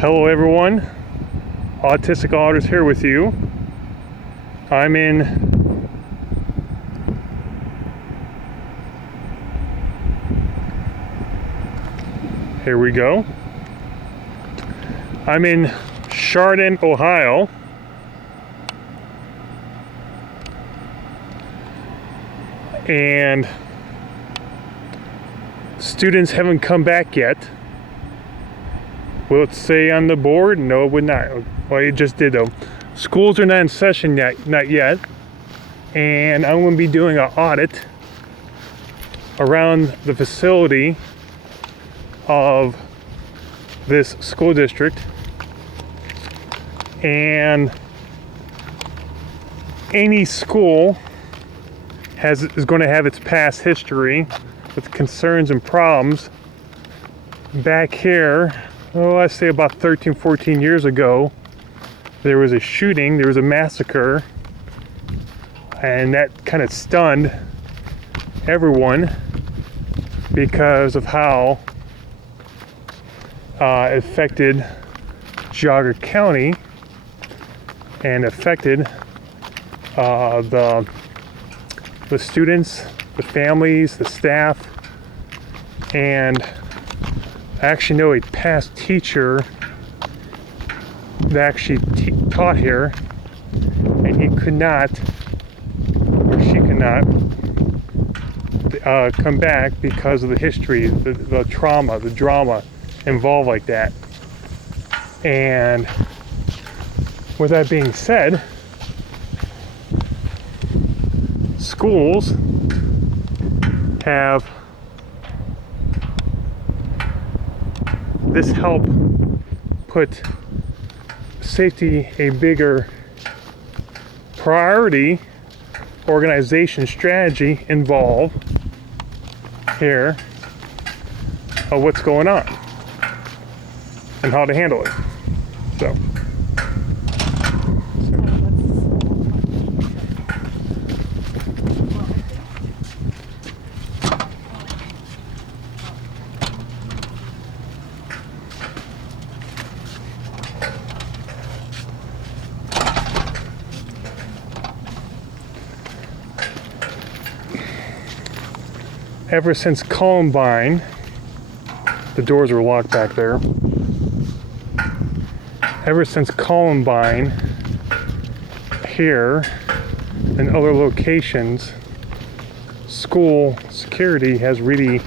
Hello everyone, Autistic Otters here with you. I'm in Here we go. I'm in Chardon, Ohio. And students haven't come back yet. Will it say on the board? No, it would not. Well, it just did though. Schools are not in session yet, not yet. And I'm going to be doing an audit around the facility of this school district. And any school is going to have its past history with concerns and problems. Back here, let's say about 13, 14 years ago, there was a shooting, there was a massacre, and that kind of stunned everyone because of how it affected Geauga County and affected the students, the families, the staff, and I actually know a past teacher that actually taught here, and he could not, or she could not, come back because of the history, the trauma, the drama involved like that. And with that being said, schools have this help put safety a bigger priority, organization, strategy involved here of what's going on and how to handle it. So ever since Columbine, the doors are locked back there. Ever since Columbine, here and other locations, school security has really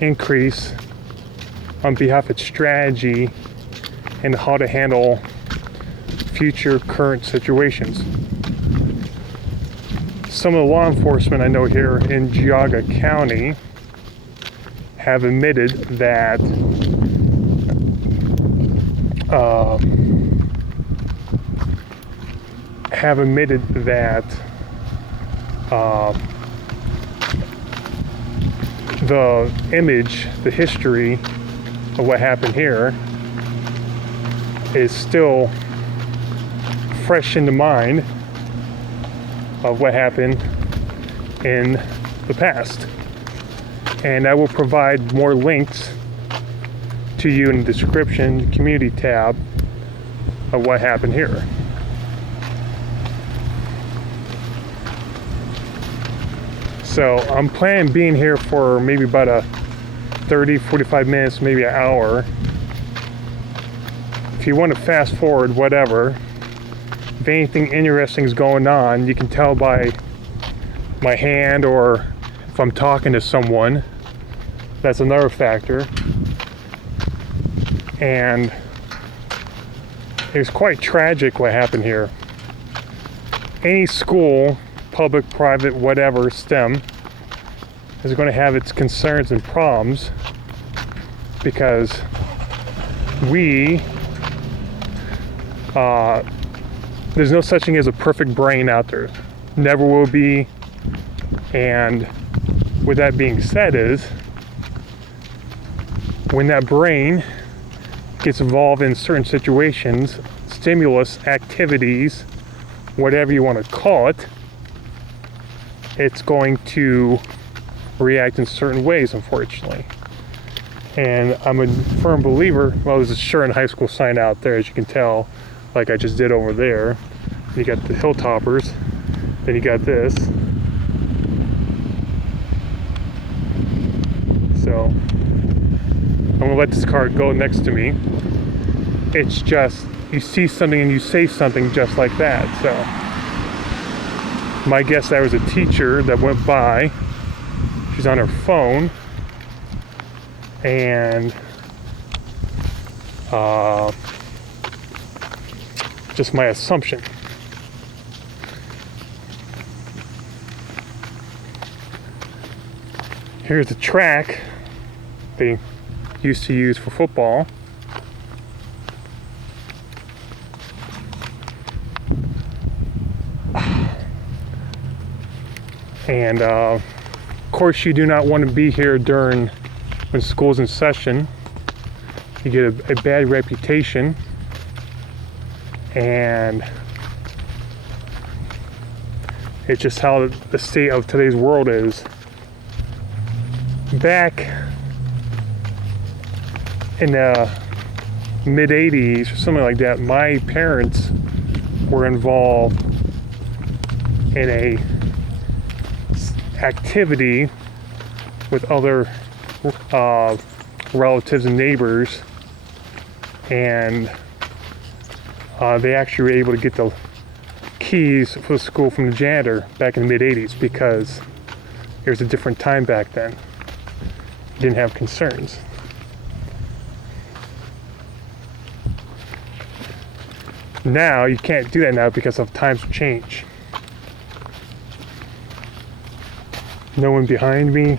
increased on behalf of its strategy and how to handle future current situations. Some of the law enforcement I know here in Geauga County have admitted that the image, the history of what happened here is still fresh in the mind of what happened in the past. And I will provide more links to you in the description, community tab of what happened here. So I'm planning being here for maybe about a 30, 45 minutes, maybe an hour. If you want to fast forward, whatever. If anything interesting is going on, you can tell by my hand, or if I'm talking to someone, that's another factor. And it's quite tragic what happened here. Any school, public, private, whatever, STEM, is going to have its concerns and problems because there's no such thing as a perfect brain out there. Never will be. And with that being said is, when that brain gets involved in certain situations, stimulus, activities, whatever you want to call it, it's going to react in certain ways, unfortunately. And I'm a firm believer, well, there's a Chardon High School sign out there, as you can tell, like I just did over there. You got the Hilltoppers, then you got this. So I'm gonna let this car go next to me. It's just, you see something and you say something just like that. So my guess, there was a teacher that went by. She's on her phone, and just my assumption. Here's the track they used to use for football. And of course, you do not want to be here during when school's in session. You get a bad reputation, and it's just how the state of today's world is. Back in the mid 80s or something like that, my parents were involved in a activity with other relatives and neighbors, and they actually were able to get the keys for the school from the janitor back in the mid 80s, because it was a different time back then. You didn't have concerns. Now you can't do that now because of times change. No one behind me.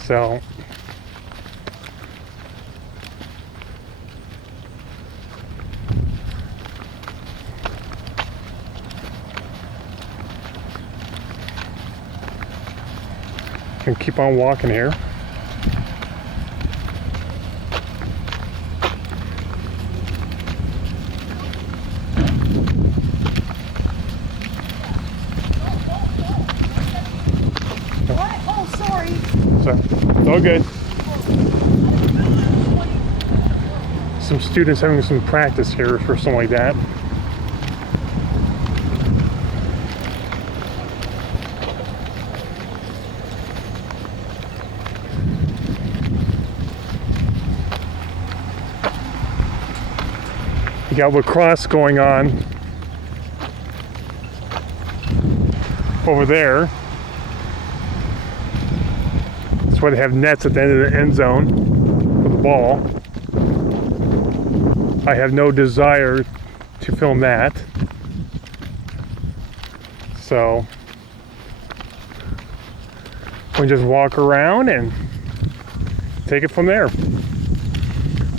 So can keep on walking here. So, it's all good. Some students having some practice here for something like that. You got lacrosse going on over there. That's why they have nets at the end of the end zone for the ball. I have no desire to film that. So we just walk around and take it from there.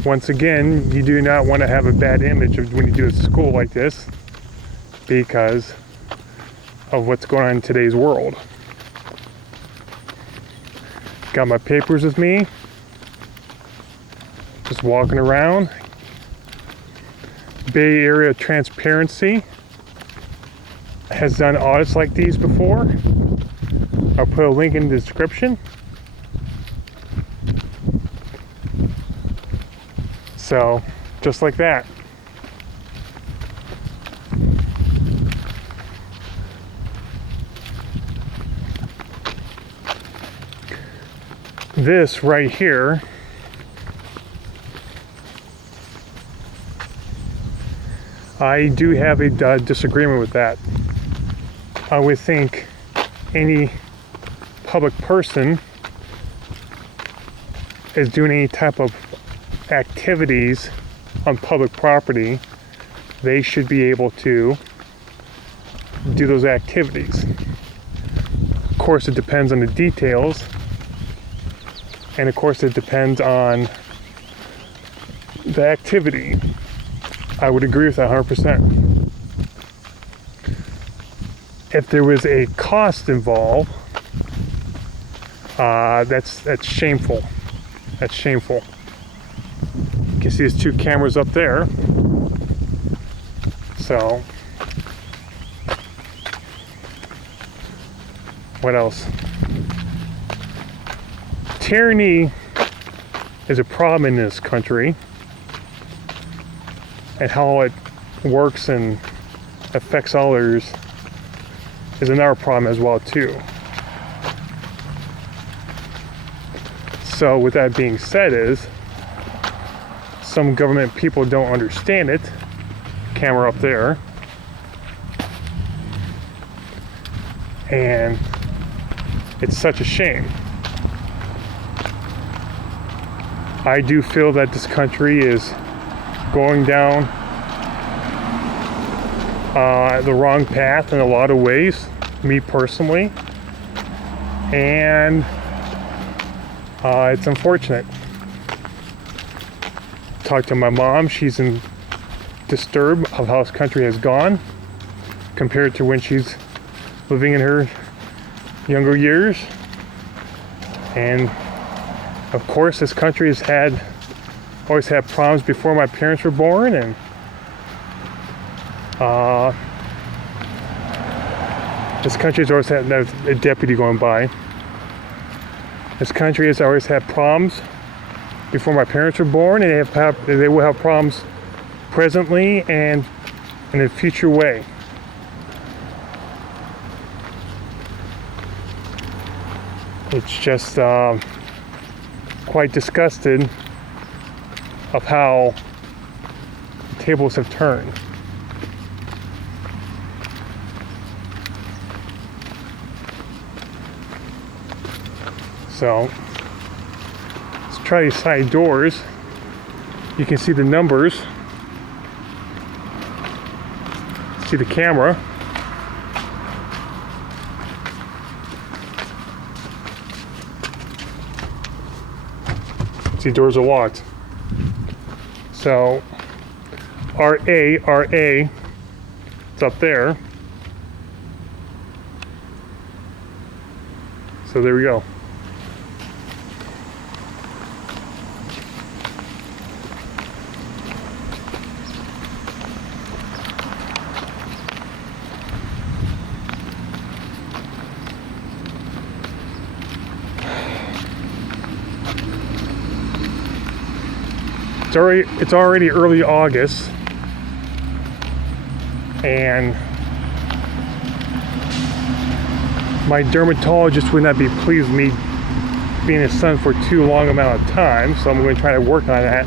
Once again, you do not want to have a bad image of when you do a school like this, because of what's going on in today's world. Got my papers with me, just walking around. Bay Area Transparency has done audits like these before. I'll put a link in the description. So, just like that. This right here I do have a disagreement with that. I would think any public person is doing any type of activities on public property, they should be able to do those activities. Of course, it depends on the details, and of course it depends on the activity. I would agree with that 100%. If there was a cost involved, that's shameful. That's shameful. You can see there's 2 cameras up there. So, what else? tyranny is a problem in this country, and how it works and affects others is another problem as well too. So with that being said, is some government people don't understand it. Camera up there. And it's such a shame. I do feel that this country is going down the wrong path in a lot of ways, me personally, and it's unfortunate. Talked to my mom, she's disturbed of how this country has gone compared to when she's living in her younger years. And of course, this country has always had problems before my parents were born, and this country has always had a deputy going by. This country has always had problems before my parents were born, and they will have problems presently and in a future way. It's just quite disgusted of how the tables have turned. So let's try these side doors. You can see the numbers. See the camera. See, doors are locked. So RA, it's up there. So there we go. It's already early August, and my dermatologist would not be pleased with me being in the sun for too long amount of time, so I'm going to try to work on that.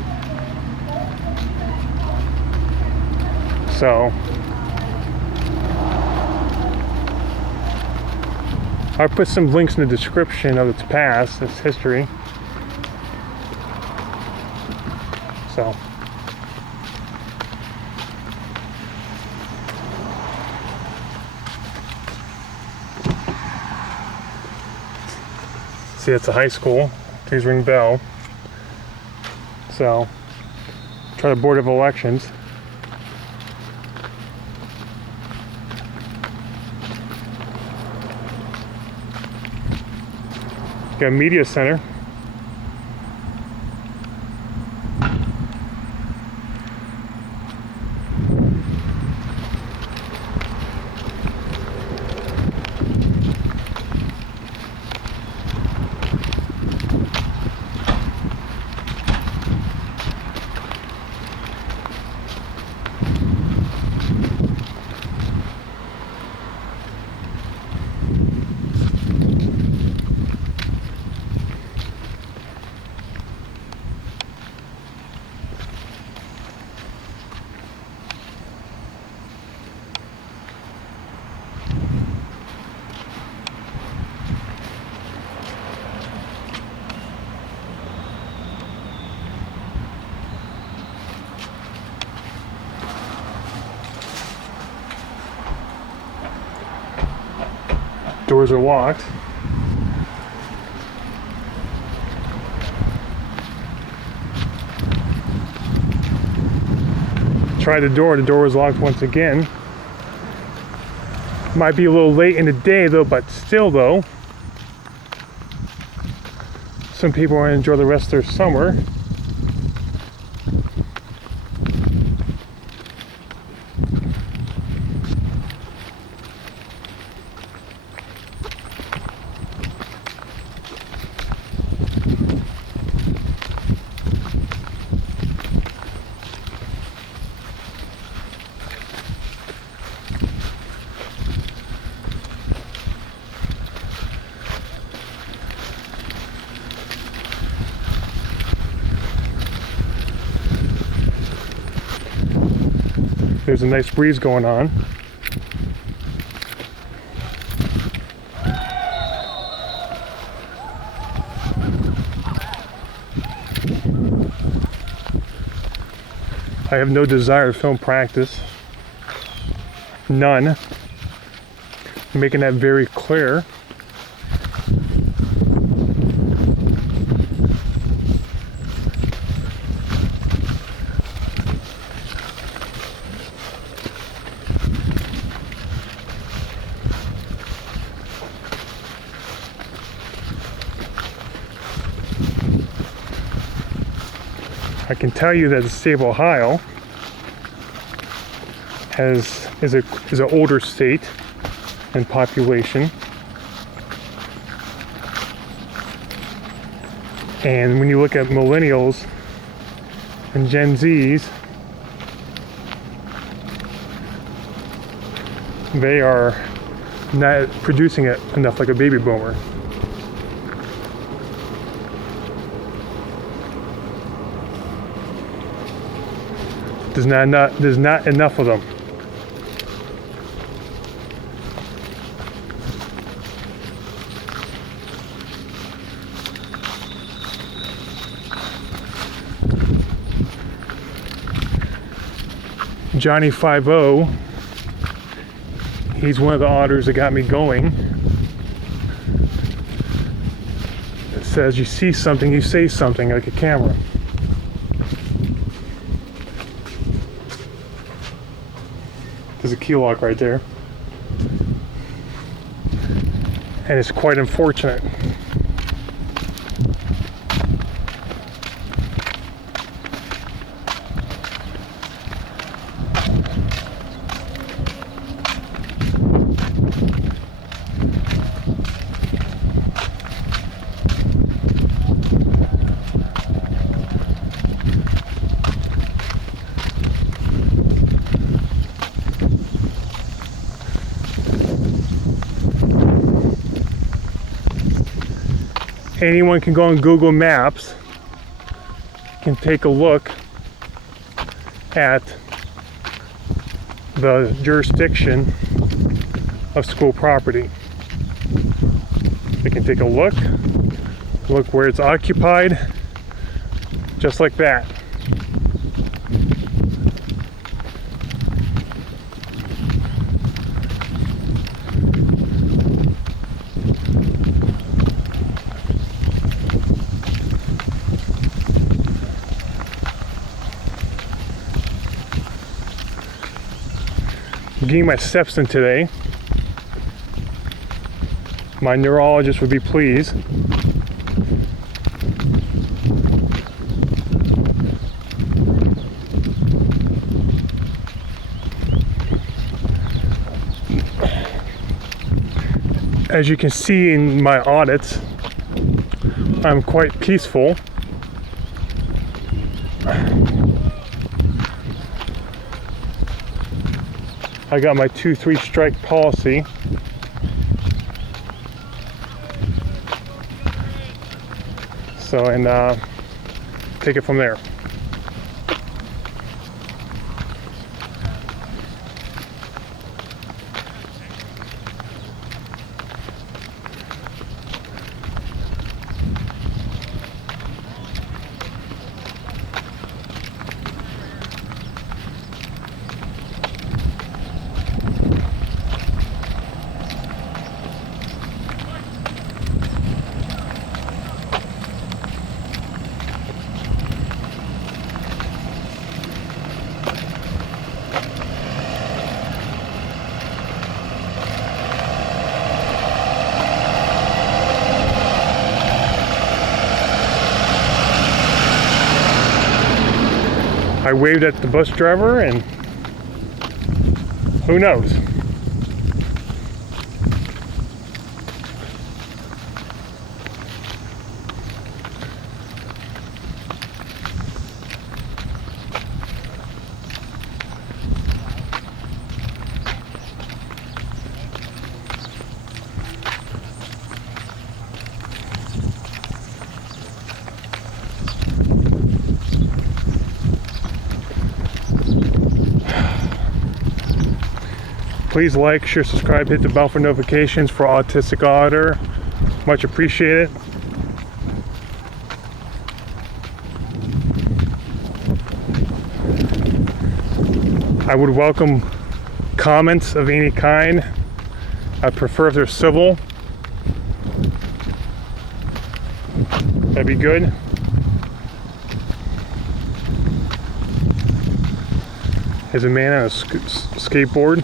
So I'll put some links in the description of its past, its history. So see, it's a high school. Please ring bell. So try the Board of Elections. Got a media center. Doors are locked. Tried the door was locked once again. Might be a little late in the day though, but still though. Some people want to enjoy the rest of their summer. There's a nice breeze going on. I have no desire to film practice. None. I'm making that very clear. I can tell you that the state of Ohio is an older state in population, and when you look at millennials and Gen Zs, they are not producing it enough like a baby boomer. There's not enough of them. Johnny 5-0, he's one of the otters that got me going. It says you see something, you say something, like a camera. There's a key lock right there. And it's quite unfortunate. Anyone can go on Google Maps, can take a look at the jurisdiction of school property. They can take a look where it's occupied, just like that. Getting my steps in today. My neurologist would be pleased. As you can see in my audits, I'm quite peaceful. I got my 2-3 strike policy. So, and take it from there. I waved at the bus driver, and who knows? Please like, share, subscribe, hit the bell for notifications for Autistic Auditor. Much appreciated. I would welcome comments of any kind. I prefer if they're civil. That'd be good. There's a man on a skateboard.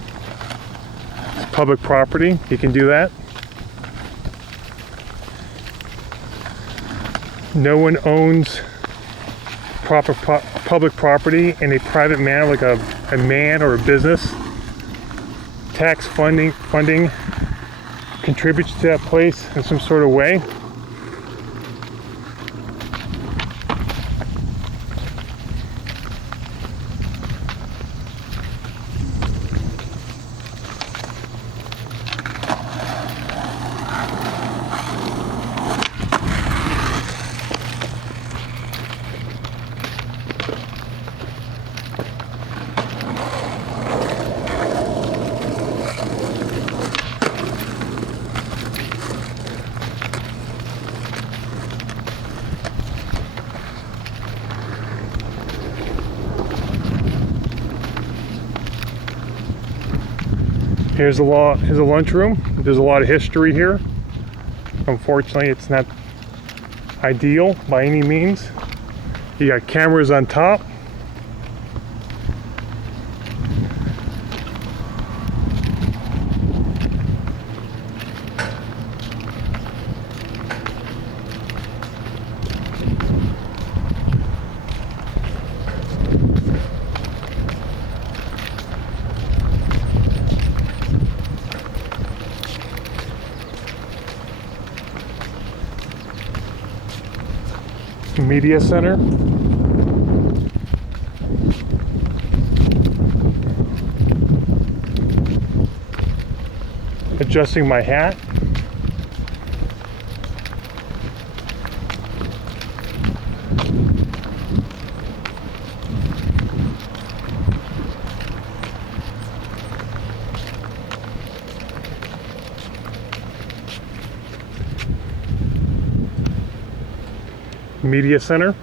It's public property. He can do that. No one owns public property in a private manner, like a man or a business. Tax funding contributes to that place in some sort of way. Here's the lunchroom. There's a lot of history here. Unfortunately, it's not ideal by any means. You got cameras on top. Media center. Adjusting my hat. Media center.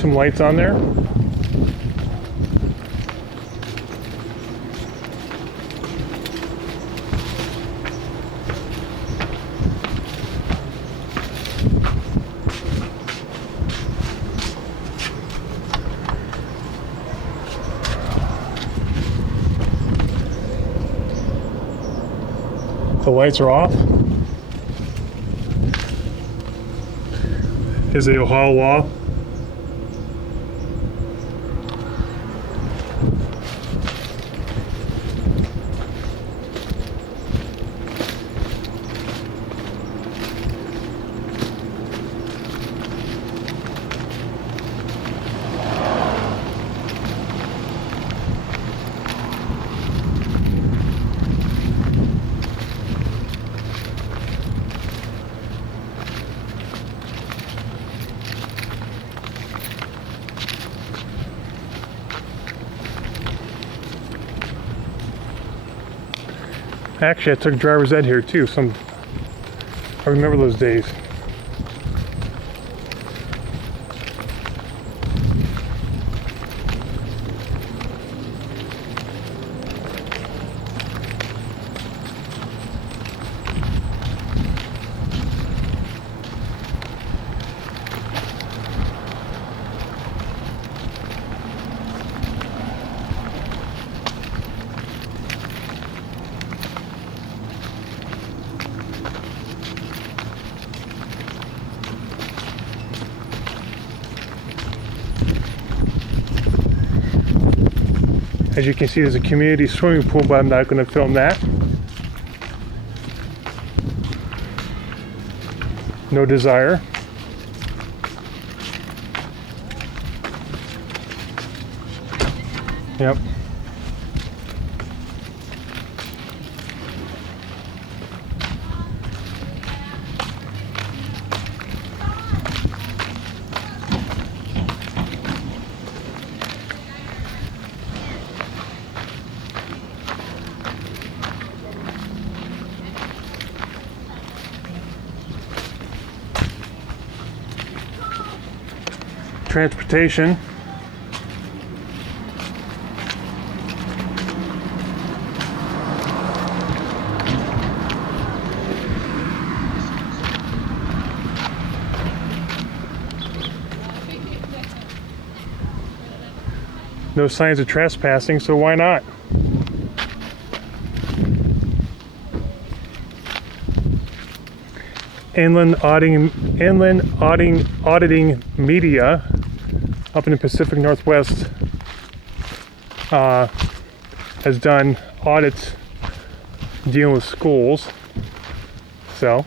Some lights on there. The lights are off. Here's the Ohio law. Actually, I took driver's ed here too. I remember those days. As you can see, there's a community swimming pool, but I'm not going to film that. No desire. Yep. Transportation. No signs of trespassing, so why not? Inland auditing media up in the Pacific Northwest has done audits dealing with schools. So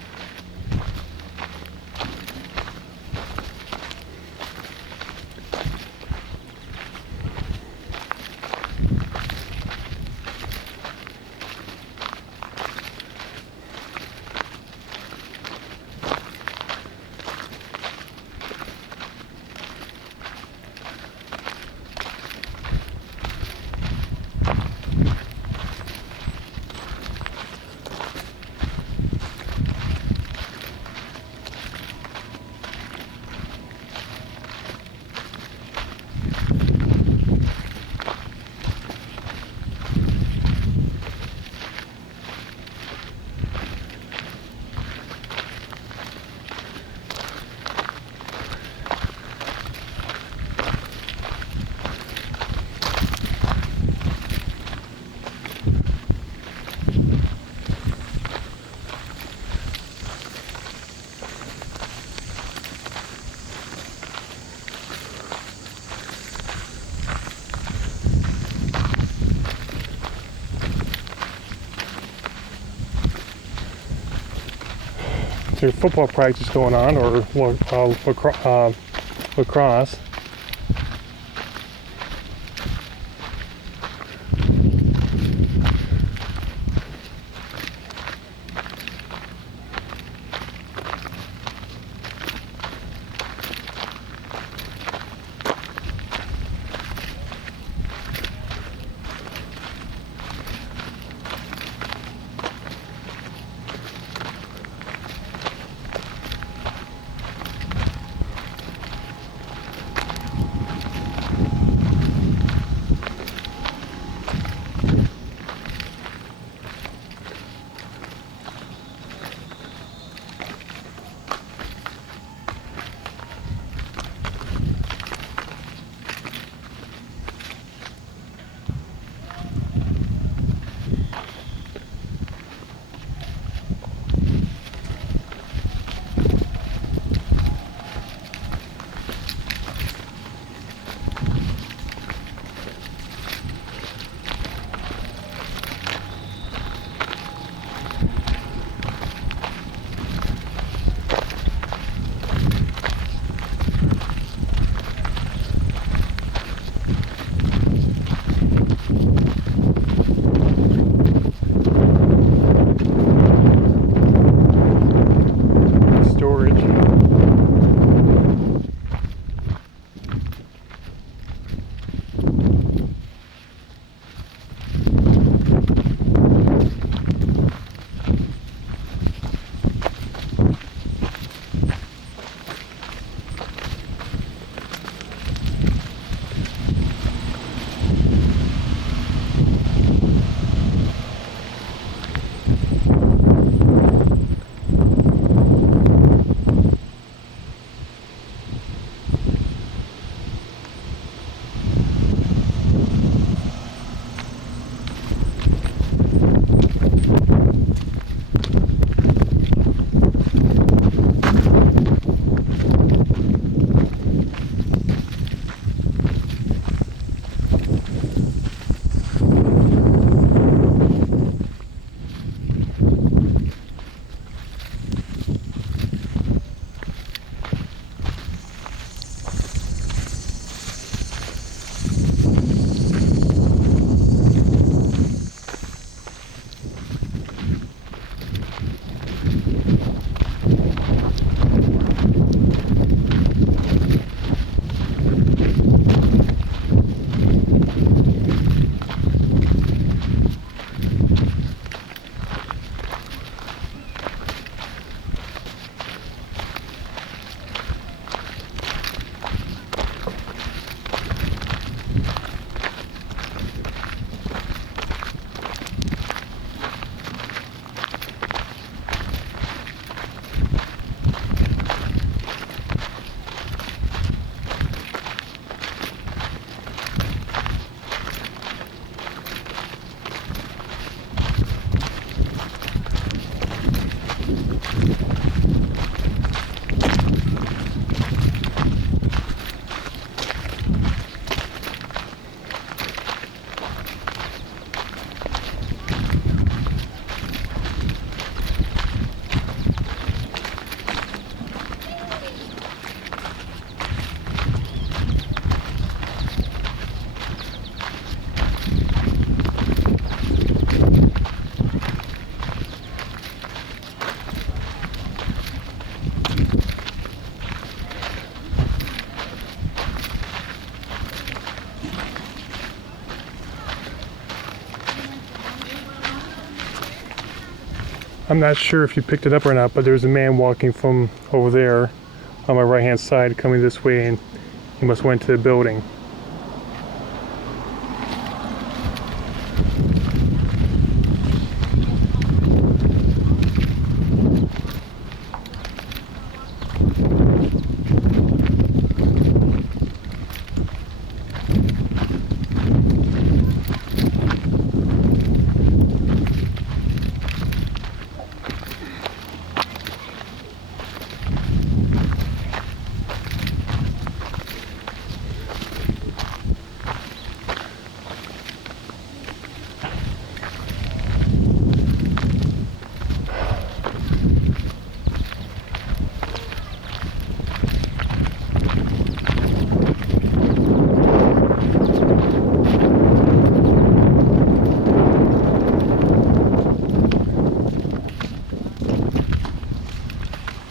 there's football practice going on, or lacrosse. I'm not sure if you picked it up or not, but there's a man walking from over there on my right hand side coming this way, and he must went to the building.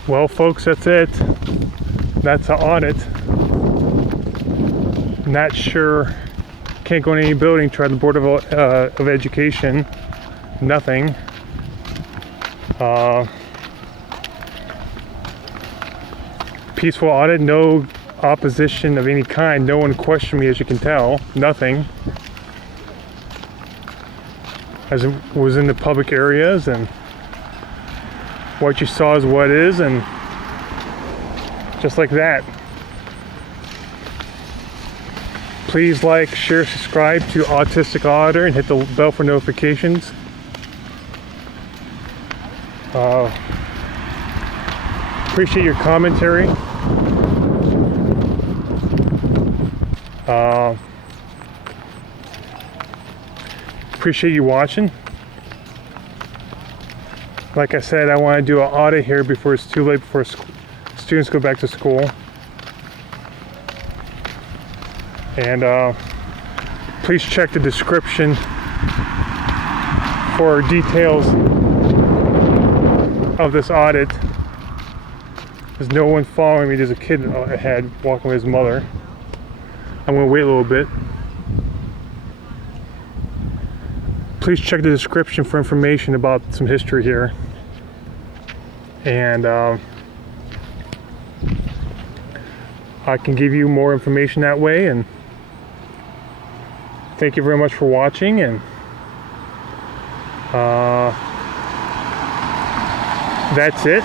Well, folks, that's it. That's an audit. Not sure. Can't go in any building. Tried the Board of Education. Nothing. Peaceful audit. No opposition of any kind. No one questioned me, as you can tell. Nothing. As it was in the public areas, and what you saw is what is, and just like that. Please like, share, subscribe to Autistic Auditor, and hit the bell for notifications. Appreciate your commentary. Appreciate you watching. Like I said, I want to do an audit here before it's too late, before students go back to school. And please check the description for details of this audit. There's no one following me. There's a kid ahead walking with his mother. I'm going to wait a little bit. Please check the description for information about some history here. And I can give you more information that way. And thank you very much for watching. And that's it.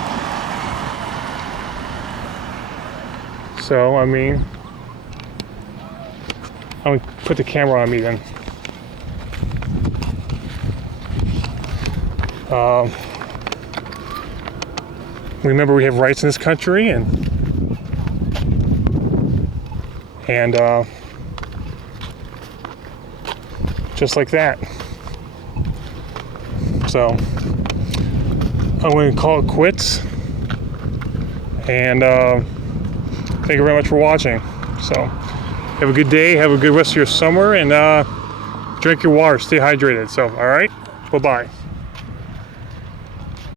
So, I mean, I'm going to put the camera on me then. Remember, we have rights in this country, and just like that. So I'm going to call it quits, and thank you very much for watching. So have a good day, have a good rest of your summer, and drink your water, stay hydrated. So, all right, bye-bye.